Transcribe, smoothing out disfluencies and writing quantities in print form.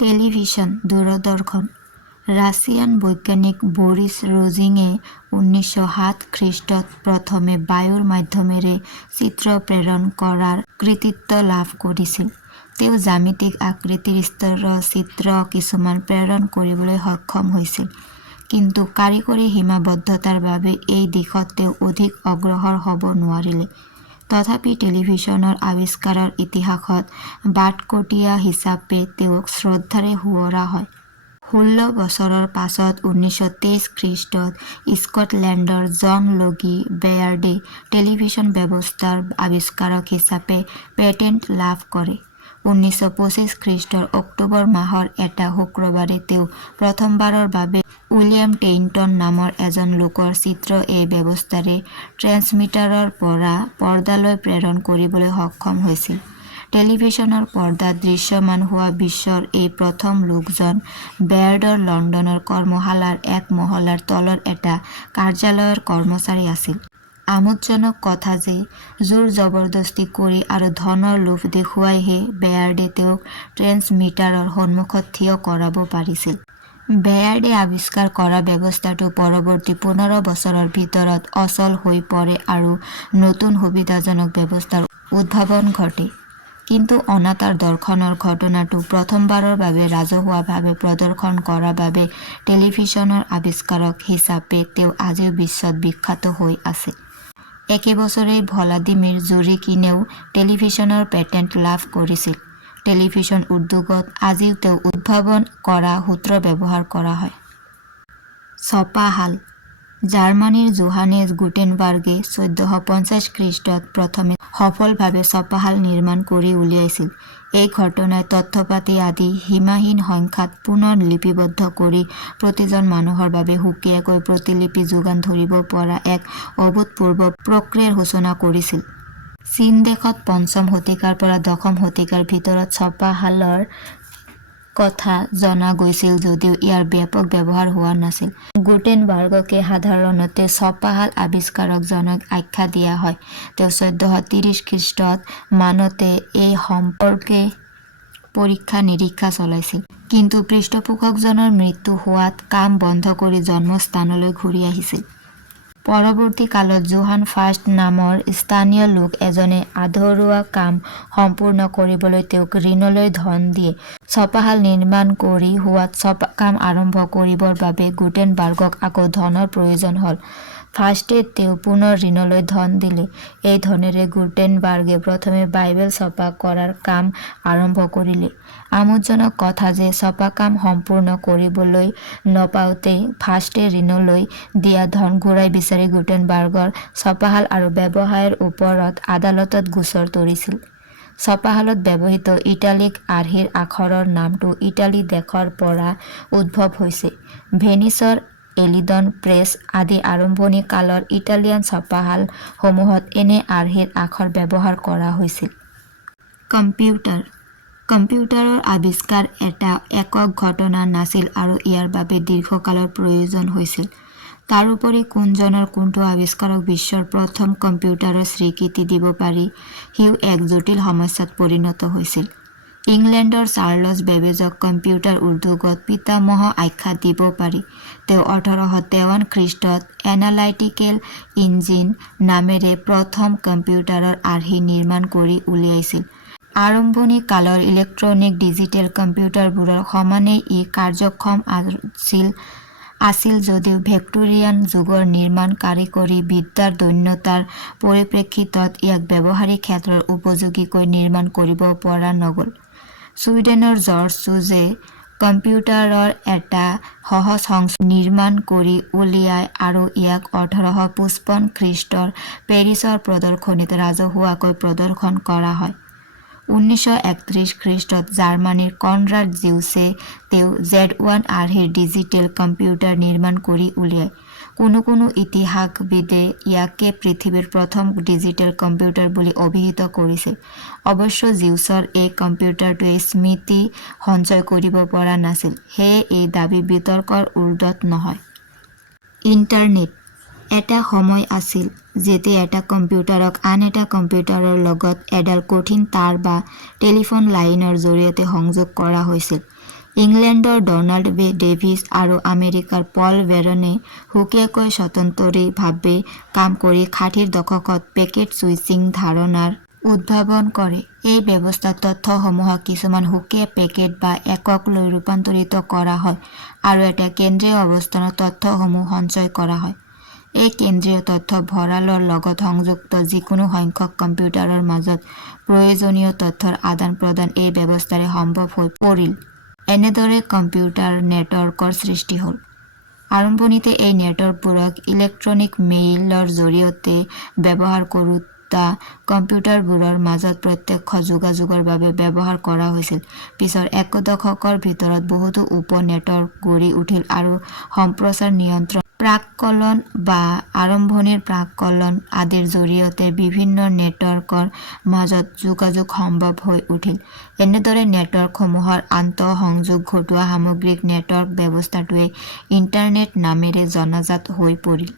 Television দূৰদৰ্শন Russian বৈজ্ঞানিক Boris ৰজিঙে 1907 খ্ৰীষ্টত প্ৰথমে বায়ুৰ মাধ্যমেৰে চিত্ৰ প্ৰেৰণ কৰাৰ কৃতিত্ব লাভ কৰিছিল। তেওঁ জ্যামিতিক আকৃতিৰ স্তৰৰ চিত্ৰ কিছুমান প্ৰেৰণ কৰিবলৈ সক্ষম হৈছিল, কিন্তু কাৰিকৰী সীমাবদ্ধতাৰ বাবে এই দিশত তেওঁ অধিক অগ্ৰসৰ হ'ব নোৱাৰিলে। তথাপি টেলিভিছনৰ আৱিষ্কাৰৰ ইতিহাসত বাটকটীয়া হিচাপে তেওঁক শ্ৰদ্ধাৰে সোঁৱৰা হয়। 16 বছৰৰ পাছত 1923 খ্ৰীষ্টত স্কটলেণ্ডৰ জন লগি বেয়াৰ্ডে টেলিভিছন ব্যৱস্থাৰ আৱিষ্কাৰক হিচাপে পেটেণ্ট লাভ কৰে। 1925 খ্ৰীষ্টৰ অক্টোবৰ মাহৰ এটা শুক্ৰবাৰে তেওঁ প্ৰথমবাৰৰ বাবে উইলিয়াম টেইনটন নামৰ এজন লোকৰ চিত্ৰ এই ব্যৱস্থাৰে ট্ৰেন্সমিটাৰৰ পৰা পৰ্দালৈ প্ৰেৰণ কৰিবলৈ সক্ষম হৈছিল। টেলিভিছনৰ পৰ্দাত দৃশ্যমান হোৱা বিশ্বৰ এই প্ৰথম লোকজন বেয়াৰ্ডৰ লণ্ডনৰ কৰ্মশালাৰ এক মহলাৰ তলৰ এটা কাৰ্যালয়ৰ কৰ্মচাৰী আছিল। আমোদজনক কথা যে জোৰ জবৰদস্তি কৰি আৰু ধনৰ লোভ দেখুৱাইহে বেয়াৰ্ডে তেওঁক ট্ৰেন্সমিটাৰৰ সন্মুখত থিয় কৰাব পাৰিছিল। বেয়াৰ্ডে আৱিষ্কাৰ কৰা ব্যৱস্থাটো পৰৱৰ্তী 15 বছৰৰ ভিতৰত অচল হৈ পৰে আৰু নতুন সুবিধাজনক ব্যৱস্থাৰ উদ্ভাৱন ঘটে। কিন্তু অনাতাঁৰ দৰ্শনৰ ঘটনাটো প্ৰথমবাৰৰ বাবে ৰাজহুৱাভাৱে প্ৰদৰ্শন কৰাৰ বাবে টেলিভিছনৰ আৱিষ্কাৰক হিচাপে তেওঁ আজিও বিশ্বত বিখ্যাত হৈ আছে। একে বছৰেই ভ্লাদিমিৰ জুৰিকিনেও টেলিভিছনৰ পেটেণ্ট লাভ কৰিছিল। টেলিভিছন উদ্যোগত আজিও তেওঁ উদ্ভাৱন কৰা সূত্ৰ ব্যৱহাৰ কৰা হয়। ছপাশাল জাৰ্মানীৰ জোহানেছ গুটেনবাৰ্গে 1450 খ্ৰীষ্টত প্ৰথমে সফলভাৱে ছপাশাল নিৰ্মাণ কৰি উলিয়াইছিল। এই ঘটনাই তথ্যপাতি আদি সীমাহীন সংখ্যাত পুনৰ লিপিবদ্ধ কৰি প্ৰতিজন মানুহৰ বাবে সুকীয়াকৈ প্ৰতিলিপি যোগান ধৰিব পৰা এক অভূতপূৰ্ব প্ৰক্ৰিয়াৰ সূচনা কৰিছিল। চীন দেশত 5ম শতিকাৰ পৰা 10ম শতিকাৰ ভিতৰত ছপাশালৰ কথা জনা গৈছিল যদিও ইয়াৰ ব্যাপক ব্যৱহাৰ হোৱা নাছিল। গুটেনবাৰ্গকে সাধাৰণতে ছপাশাল আৱিষ্কাৰকজনক আখ্যা দিয়া হয়। তেওঁ 1430 খ্ৰীষ্টত মানতে এই সম্পৰ্কে পৰীক্ষা নিৰীক্ষা চলাইছিল, কিন্তু পৃষ্ঠপোষকজনৰ মৃত্যু হোৱাত কাম বন্ধ কৰি জন্মস্থানলৈ ঘূৰি আহিছিল। পৰৱৰ্তী কালত জোহান ফাষ্ট নামৰ স্থানীয় লোক এজনে আধৰুৱা কাম সম্পূৰ্ণ কৰিবলৈ তেওঁক ঋণলৈ ধন দিয়ে। ছপাশাল নিৰ্মাণ কৰি হোৱাত ছপাকাম আৰম্ভ কৰিবৰ বাবে গুটেনবাৰ্গক আকৌ ধনৰ প্ৰয়োজন হ'ল। ফাষ্টে তেওঁক পুনৰ ঋণলৈ ধন দিলে। এই ধনেৰে গুটেনবাৰ্গে প্ৰথমে বাইবেল ছপা কৰাৰ কাম আৰম্ভ কৰিলে। আমোদজনক কথা যে ছপাকাম সম্পূৰ্ণ কৰিবলৈ নপাওঁতেই ফাষ্টে ঋণলৈ দিয়া ধন ঘূৰাই বিচাৰি গুটেনবাৰ্গৰ ছপাশাল আৰু ব্যৱসায়ৰ ওপৰত আদালতত গোচৰ তৰিছিল। ছপাশালত ব্যৱহৃত ইটালিক আৰ্হিৰ আখৰৰ নামটো ইটালী দেশৰ পৰা উদ্ভৱ হৈছে। ভেনিচৰ এলিডন প্ৰেছ আদি আৰম্ভণি কালৰ ইটালিয়ান ছপাশাল সমূহত এনে আৰ্হিৰ আখৰ ব্যৱহাৰ কৰা হৈছিল। কম্পিউটাৰ কম্পিউটাৰৰ আৱিষ্কাৰ এটা একক ঘটনা নাছিল আৰু ইয়াৰ বাবে দীৰ্ঘকালৰ প্ৰয়োজন হৈছিল। তাৰোপৰি কোনজনৰ কোনটো আৱিষ্কাৰক বিশ্বৰ প্ৰথম কম্পিউটাৰৰ স্বীকৃতি দিব পাৰি, সিও এক জটিল সমস্যাত পৰিণত হৈছিল। ইংলেণ্ডৰ চাৰ্লছ বেবেজক কম্পিউটাৰ উদ্যোগত পিতামহ আখ্যা দিব পাৰি। তেওঁ 1853 খ্ৰীষ্টত এনালাইটিকেল ইঞ্জিন নামেৰে প্ৰথম কম্পিউটাৰৰ আৰ্হি নিৰ্মাণ কৰি উলিয়াইছিল। আৰম্ভণি কালৰ ইলেক্ট্ৰনিক ডিজিটেল কম্পিউটাৰবোৰৰ সমানেই ই কাৰ্যক্ষম আছিল যদিও ভিক্টোৰিয়ান যুগৰ নিৰ্মাণ কাৰিকৰী বিদ্যাৰ দৈন্যতাৰ পৰিপ্ৰেক্ষিতত ইয়াক ব্যৱহাৰিক ক্ষেত্ৰৰ উপযোগীকৈ নিৰ্মাণ কৰিব পৰা নগ'ল। ছুইডেনৰ জৰ্জ চুজে কম্পিউটাৰৰ এটা সহজ সংস্কৰণ নিৰ্মাণ কৰি উলিয়ায় আৰু ইয়াক 1855 খ্ৰীষ্টৰ পেৰিছৰ প্ৰদৰ্শনীত ৰাজহুৱাকৈ প্ৰদৰ্শন কৰা হয়। 1931 খ্ৰীষ্টত জাৰ্মানীৰ কনৰাড জিউছে তেওঁ Z1 আৰ্হিৰ ডিজিটেল কম্পিউটাৰ নিৰ্মাণ কৰি উলিয়ায়। কোনো ইতিহাসবিদে ইয়াকে পৃথিৱীৰ প্ৰথম ডিজিটেল কম্পিউটাৰ বুলি অভিহিত কৰিছে। অৱশ্য জিউছৰ এই কম্পিউটাৰটোৱে স্মৃতি সঞ্চয় কৰিব পৰা নাছিল, সেয়ে এই দাবী বিতৰ্কৰ ঊৰ্ধ্বত নহয়। ইণ্টাৰনেট এটা সময় আছিল যেতিয়া এটা কম্পিউটাৰক আন এটা কম্পিউটাৰৰ লগত এডাল কঠিন তাঁৰ বা টেলিফোন লাইনৰ জৰিয়তে সংযোগ কৰা হৈছিল। ইংলেণ্ডৰ ডনাল্ড ডেভিছ আৰু আমেৰিকাৰ পল বেৰনে সুকীয়াকৈ স্বতন্ত্ৰীভাৱে কাম কৰি 60ৰ দশকত পেকেট ছুইচিং ধাৰণাৰ উদ্ভাৱন কৰে। এই ব্যৱস্থাত তথ্যসমূহক কিছুমান সুকীয়া পেকেট বা এককলৈ ৰূপান্তৰিত কৰা হয় আৰু এটা কেন্দ্ৰীয় অৱস্থানত তথ্যসমূহ সঞ্চয় কৰা হয়। এই কেন্দ্ৰীয় তথ্য ভঁৰালৰ লগত সংযুক্ত যিকোনো সংখ্যক কম্পিউটাৰৰ মাজত প্ৰয়োজনীয় তথ্যৰ আদান-প্ৰদান এই ব্যৱস্থাৰে সম্ভৱ হৈ পৰিল। এনেদৰে কম্পিউটাৰ নেটৱৰ্কৰ সৃষ্টি হ'ল। আৰম্ভণিতে এই নেটৱৰ্কবোৰক ইলেক্ট্ৰনিক মেইলৰ জৰিয়তে ব্যৱহাৰ কৰোঁতা কম্পিউটাৰবোৰৰ মাজত প্ৰত্যক্ষ যোগাযোগৰ বাবে ব্যৱহাৰ কৰা হৈছিল। পিছৰ এক দশকৰ ভিতৰত বহুতো উপ নেটৱৰ্ক গঢ়ি উঠিল আৰু সম্প্ৰচাৰ নিয়ন্ত্ৰণ প্ৰাক্কলন বা আৰম্ভণিৰ প্ৰাক্কলন আদিৰ জৰিয়তে বিভিন্ন নেটৱৰ্কৰ মাজত যোগাযোগ সম্ভৱ হৈ উঠিল। এনেদৰে নেটৱৰ্কসমূহৰ আন্তঃসংযোগ ঘটোৱা সামগ্ৰিক নেটৱৰ্ক ব্যৱস্থাটোৱে ইণ্টাৰনেট নামেৰে জনাজাত হৈ পৰিল।